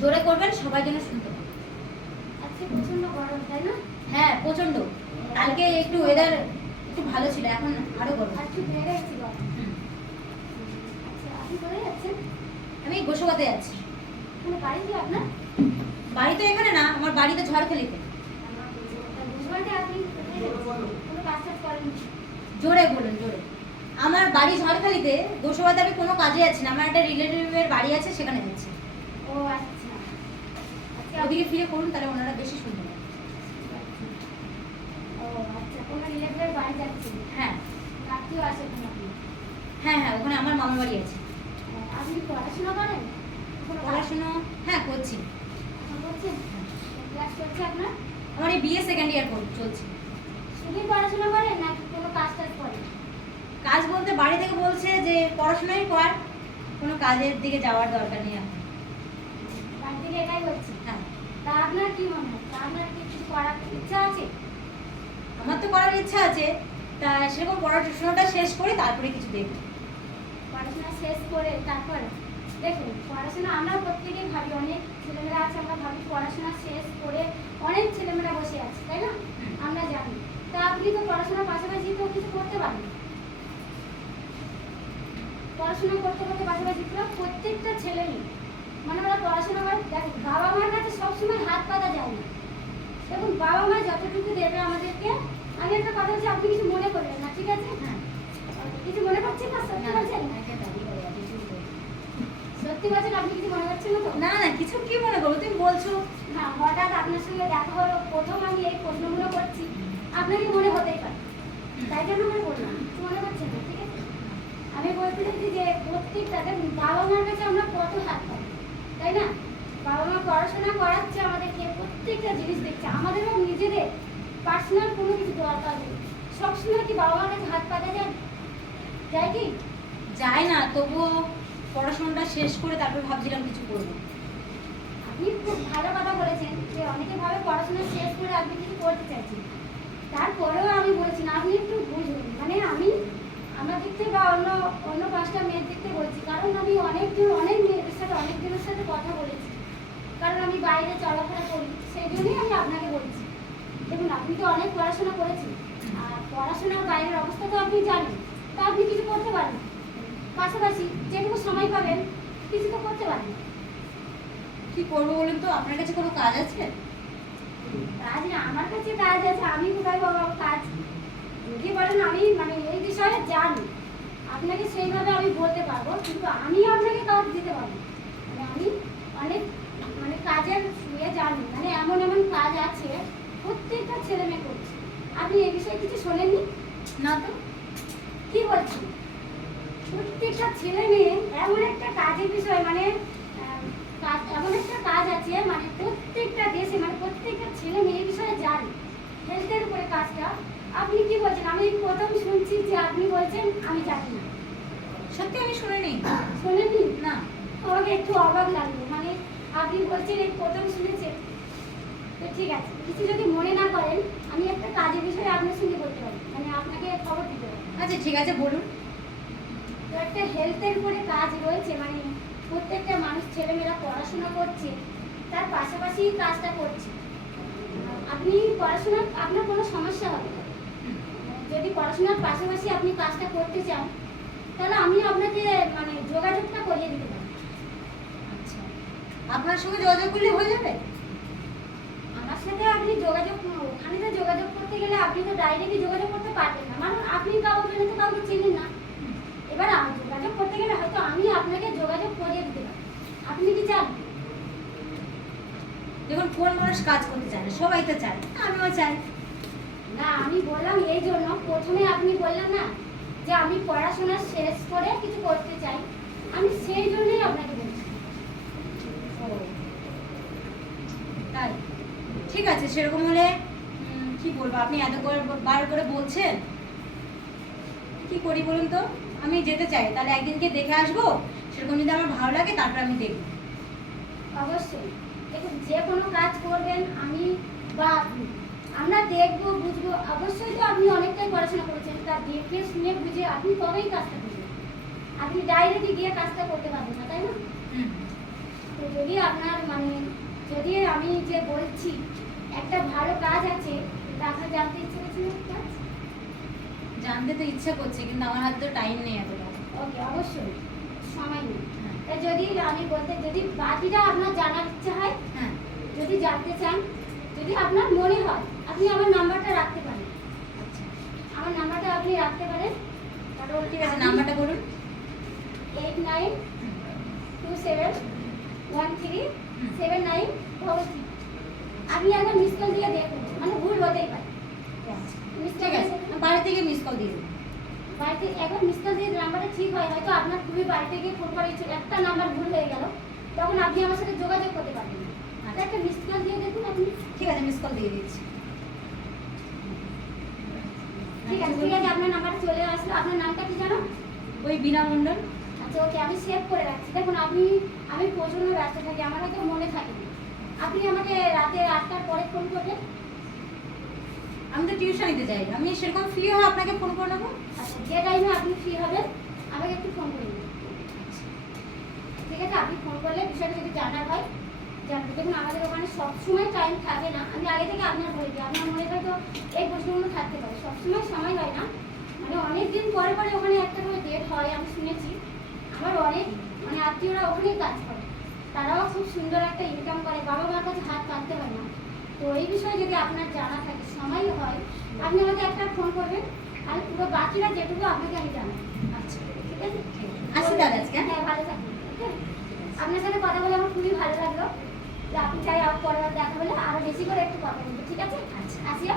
জোরে করবেন সবাই যেন শুনতে আজকে প্রচণ্ড গরম তাই না? হ্যাঁ প্রচণ্ড কালকে একটু ওয়েদার একটু ভালো ছিল এখন আরও গরম। আর একটু বেড়ে গেছি গরম আচ্ছা আপনি কোথায় যাচ্ছেন? আমি গোসবাতে যাচ্ছি। মানে বাড়ি কি আপনার? বাড়ি তো এখানে না আমার বাড়ি তো ঝড়খালিতে জোরে বলুন জোরে। আমার বাড়ি ঝড়খালিতে গোসবাতে আমি কোনো কাজে যাচ্ছি না আমার একটা রিলেটিভের বাড়ি আছে সেখানে যাচ্ছি। ও আচ্ছা। আচ্ছা ওদিকে ফিরে করুন তাহলে ওনারা বেশি পাবে ও আচ্ছা কোনো রিলেটিভের বাড়ি যাচ্ছেন? হ্যাঁ। আত্মীয় আছে আপনি হ্যাঁ হ্যাঁ ওখানে আমার মামার বাড়ি আছে। আপনি পড়াশোনা করেন? পড়াশুনো হ্যাঁ করছি। এখন করছেন? ক্লাস চলছে আপনার? আমার এই বিএ সেকেন্ড ইয়ার চলছে। শুধুই পড়াশোনা করেন নাকি কোনো কাজ টাজ করেন? কাজ বলতে বাড়ি থেকে বলছে যে পড়াশোনাই কর কোনো কাজের দিকে যাওয়ার দরকার নেই এখন। বাড়ি থেকে এটাই বলছি হ্যাঁ। তা আপনার কি মনে হয়? আপনার কি কিছু করার ইচ্ছা আছে? আমার তো করার ইচ্ছা আছে। তা সেরকম পড়াশোনাটা শেষ করে তারপরে কিছু দেখব। পড়াশোনা শেষ করে তারপরে দেখুন পড়াশোনা আমরা প্রত্যেকেই ভাবি অনেক ছেলেমেয়েরা আছে আমরা ভাবি পড়াশোনা শেষ করে অনেক ছেলেমেয়েরা বসে আছে তাই না? আমরা জানি। তা আপনি তো পড়াশোনার পাশাপাশি তো কিছু করতে পারেন পড়াশোনা করতে করতে পাশাপাশি তো প্রত্যেকটা ছেলে মেয়ে। মানে ওরা পড়াশোনা করে দেখুন বাবা মার কাছে সবসময় হাত পাতা যায় না। দেখুন বাবা মা যতটুকু দেবে আমাদেরকে আমি একটা কথা বলছি আপনি কিছু মনে করবেন না ঠিক আছে? হ্যাঁ। কিছু মনে করছেন না? সত্যি বলছেন? সত্যি বলছেন আপনি কিছু মনে করছেন না তো? না না কিছু কি মনে করব? তুমি বলছো। না হঠাৎ আপনার সঙ্গে দেখা হলো প্রথম আমি এই প্রশ্নগুলো করছি। আপনাকে মনে হতেই পারে? তাই জন্য আমি বললাম মনে করছেন না ঠিক আছে? আমি বলতে চাইছি যে প্রত্যেকটা দেখুন বাবা মার কাছে আমরা কত হাত পাই তাই না? বাবা মা পড়াশোনা করাচ্ছে আমাদেরকে প্রত্যেকটা জিনিস দেখছে আমাদেরও নিজেদের পার্সোনাল কোনো কিছু দরকার নেই। সবসময় কি বাবা মার কাছে হাত পাতা যায়? যায় কি? যায় না তবুও পড়াশোনাটা শেষ করে তারপর ভাবছিলাম কিছু করব। আপনি খুব ভালো কথা বলেছেন যে অনেকে ভাবে পড়াশোনা শেষ করে আপনি কিছু করতে চাইছেন। তারপরেও আমি বলছি না আপনি একটু বুঝুন মানে আমি আমার দিক থেকে বা অন্য অন্য পাঁচটা মেয়ের দিক থেকে বলছি। কারণ আমি অনেক দিন অনেক মেয়েদের সাথে অনেক দিনের সাথে কথা বলেছি। কারণ আমি বাইরে চলাফেরা করি সেই জন্যই আমি আপনাকে বলছি। দেখুন আপনি তো অনেক পড়াশোনা করেছেন। আর পড়াশোনার বাইরের অবস্থা তো আপনি জানেন তা আপনি কিছু করতে পারেন। পাশাপাশি যেটুকু সময় পাবেন কিছু তো করতে পারেন। কি করব বলুন তো? আপনার কাছে কোনো কাজ আছে? কাজ না আমার কাছে কাজ আছে। আমি কোথায় পাবো? কাজ যদি বলেন আমি মানে এই বিষয়ে জানি। আপনাকে সেইভাবে আমি বলতে পারব, কিন্তু আমি আপনাকে কাজ দিতে পারব। মানে আমি অনেক মানে কাজের ইয়ে জানি মানে এমন এমন কাজ আছে, প্রত্যেকটা ছেলে মেয়ে করছে। আপনি এই বিষয়ে কিছু শোনেননি? না তো? কি বলছি প্রত্যেকটা ছেলে মেয়ে এমন একটা কাজের বিষয় মানে কাজ- এমন একটা কাজ আছে মানে প্রত্যেকটা দেশে মানে প্রত্যেকটা ছেলে মেয়ে এই বিষয়ে জানে। হেলথের উপরে কাজটা আপনি কি বলছেন? আমি প্রথম শুনছি যে আপনি বলছেন আমি জানি না। সত্যি আমি শুনিনি। শোনেননি? না। আমাকে একটু অবাক লাগল। মানে আপনি বলছেন এই প্রথম শুনেছেন। তো ঠিক আছে। কিছু যদি মনে না করেন আমি একটা কাজের বিষয়ে আপনার সঙ্গে বলতে পারি। মানে আপনাকে খবর দিতে পারি। আচ্ছা ঠিক আছে বলুন। তো একটা হেলথের উপরে কাজ রয়েছে। মানে প্রত্যেকটা মানুষ ছেলেমেয়েরা পড়াশোনা করছে তার পাশাপাশি কাজটা করছে। আপনি পড়াশোনা আপনার কোনো সমস্যা হবে না। যদি পড়াশোনার পাশাপাশি আপনি কাজটা করতে চান তাহলে আমি আপনাকে মানে যোগাযোগটা করিয়ে দিতে পারি। আচ্ছা। আপনার সঙ্গে যোগাযোগ করলে হয়ে যাবে? আমার সাথে আপনি যোগাযোগ ওখানে তো যোগাযোগ করতে গেলে আপনি তো ডাইরেক্টলি যোগাযোগ করতে পারবেন না। কারণ আপনি কাউকে তো কাউকে চেনেন না। এবার আমি যোগাযোগ করতে গেলে হয়তো আমি আপনাকে যোগাযোগ করিয়ে দিতে পারি। আপনি কি চান? দেখুন কোন মানুষ কাজ করতে চায় না সবাই তো চায়। আমিও চাই। না আমি বললাম এই জন্য। প্রথমে আপনি বললেন না যে আমি পড়াশোনা শেষ করে কিছু করতে চাই। আমি সেই জন্যই আপনাকে বলছি। তাই? ঠিক আছে সেরকম হলে কি বলব? আপনি এত করে বার করে বলছেন? কি করি বলুন তো? আমি যেতে চাই তাহলে একদিনকে দেখে আসব। সেরকম যদি আমার ভালো লাগে তারপর আমি দেখব। অবশ্যই। দেখুন যে কোনো কাজ করবেন আমি বা আমরা দেখব বুঝব। অবশ্যই তো আপনি অনেকটাই পড়াশোনা করেছেন তা দেখে শুনে বুঝে আপনি তবেই কাজটা করবেন? আপনি ডাইরেক্টলি গিয়ে কাজটা করতে পারবেন না তাই না? হুম। তো যদি আপনার মানে যদি আমি যে বলছি একটা ভালো কাজ আছে তা আপনার জানতে ইচ্ছে করছে না কাজ? জানতে তো ইচ্ছে করছে কিন্তু আমার হাতে তো টাইম নেই এতটা ওকে অবশ্যই। সময় নেই। হ্যাঁ। তা যদি আমি বলতে যদি বাকিটা আপনার জানার ইচ্ছে হয় হ্যাঁ। যদি জানতে চান যদি আপনার মনে হয় আপনি আমার নাম্বারটা রাখতে পারেন। আচ্ছা। আমার নাম্বারটা আপনি রাখতে পারেন। কারণ ঠিক আছে নাম্বারটা বলুন। Eight nine two seven one three seven nine double three. আপনি একবার মিস কল দিয়ে দেখুন মানে ভুল হতেই পারে। ঠিক আছে। বাড়ি থেকে মিস কল দিয়ে দেবো বাড়িতে একবার মিস কল দিয়ে নাম্বারটা ঠিক হয়। হয়তো আপনার খুবই বাড়িতে গিয়ে ফোন করে একটা নাম্বার ভুল হয়ে গেল। তখন আপনি আমার সাথে যোগাযোগ করতে পারবেন। না একটা মিস কল দিয়ে দেখুন আপনি। ঠিক আছে মিস কল দিয়ে দিচ্ছি। ঠিক আছে ঠিক আছে আপনার নাম্বারটা চলে আসলো। আপনার নামটা কি জানো? ওই বিনা মণ্ডল। আচ্ছা ওকে আমি সেভ করে রাখছি। দেখুন আপনি আমি প্রচণ্ড ব্যস্ত থাকি আমার হয়তো মনে থাকে। আপনি আমাকে রাতে আটটার পরে ফোন করবেন? আমি তো টিউশন নিতে চাই। আমি সেরকম ফ্রি হয়ে আপনাকে ফোন করে নেব? আচ্ছা যে টাইমে আপনি ফ্রি হবেন আমাকে একটু ফোন করে নেবেন ঠিক আছে আপনি ফোন করলে বিষয়টা যদি জানার হয় জানতে দেখুন আমাদের ওখানে সবসময় টাইম থাকে না। আমি আগে থেকে আপনার বলে দিই আপনার মনে হয়তো এই প্রশ্নগুলো থাকতে পারে। সবসময় সময় হয় না। মানে অনেক দিন পরে পরে ওখানে একটা করে ডেট হয় আমি শুনেছি। আমার অনেক মানে আত্মীয়রা ওখানেই কাজ করে। তারাও খুব সুন্দর একটা ইনকাম করে। বাবা মার কাছে হাত কাটতে হয় না। তো এই বিষয়ে যদি আপনার জানা থাকে সময় হয় আপনি আমাকে একটা ফোন করবেন। আর পুরো বাকিরা যেটুকু আপনাকে আমি জানাই আচ্ছা। ঠিক আছে? আসি তাহলে আজকে। হ্যাঁ? হ্যাঁ ভালো থাকবেন। আপনার সাথে কথা বলে আমার খুবই ভালো লাগল। আপনি চাই পরের দেখা হলে আরও বেশি করে একটু কথা বলব ঠিক আছে? আচ্ছা। আসিয়া